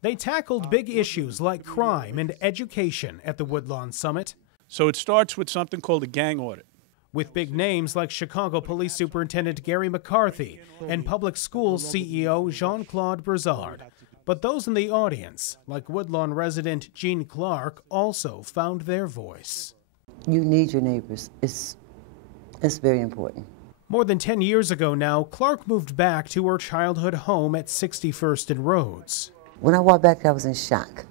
They tackled big issues like crime and education at the Woodlawn Summit. So it starts with something called a gang audit. With big names like Chicago Police Superintendent Gary McCarthy and Public Schools CEO Jean-Claude Brizard. But those in the audience, like Woodlawn resident Jean Clark, also found their voice. You need your neighbors. It's very important. More than 10 years ago now, Clark moved back to her childhood home at 61st and Rhodes. When I walked back, I was in shock.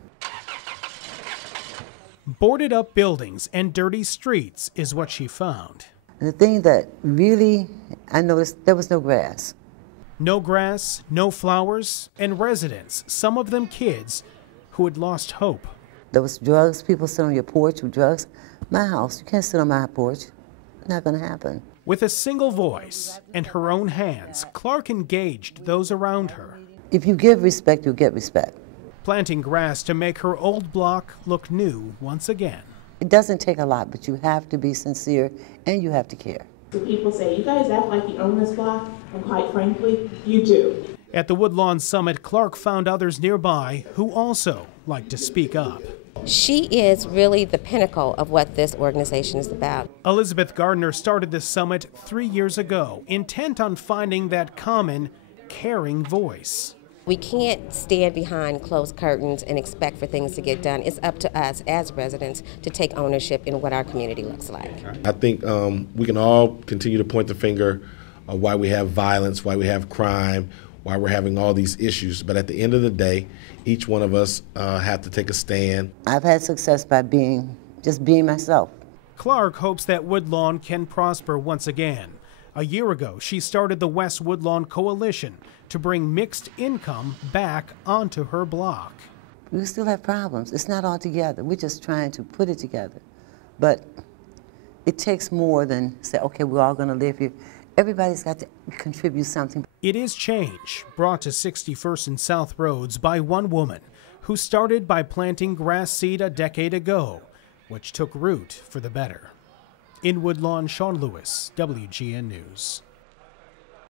Boarded up buildings and dirty streets is what she found. And the thing that really I noticed, there was no grass. No grass, no flowers, and residents, some of them kids, who had lost hope. There was drugs, people sit on your porch with drugs. My house, you can't sit on my porch. Not gonna happen. With a single voice and her own hands, Clark engaged those around her. If you give respect, you'll get respect. Planting grass to make her old block look new once again. It doesn't take a lot, but you have to be sincere and you have to care. People say, you guys act like you own this block, and quite frankly, you do. At the Woodlawn Summit, Clark found others nearby who also like to speak up. She is really the pinnacle of what this organization is about. Elizabeth Gardner started the summit 3 years ago, intent on finding that common, caring voice. We can't stand behind closed curtains and expect for things to get done. It's up to us as residents to take ownership in what our community looks like. I think we can all continue to point the finger of why we have violence, why we have crime, why we're having all these issues. But at the end of the day, each one of us have to take a stand. I've had success by just being myself. Clark hopes that Woodlawn can prosper once again. A year ago, she started the West Woodlawn Coalition to bring mixed income back onto her block. We still have problems. It's not all together. We're just trying to put it together. But it takes more than say, okay, we're all going to live here. Everybody's got to contribute something. It is change brought to 61st and South Roads by one woman who started by planting grass seed a decade ago, which took root for the better. In Woodlawn, Sean Lewis, WGN News.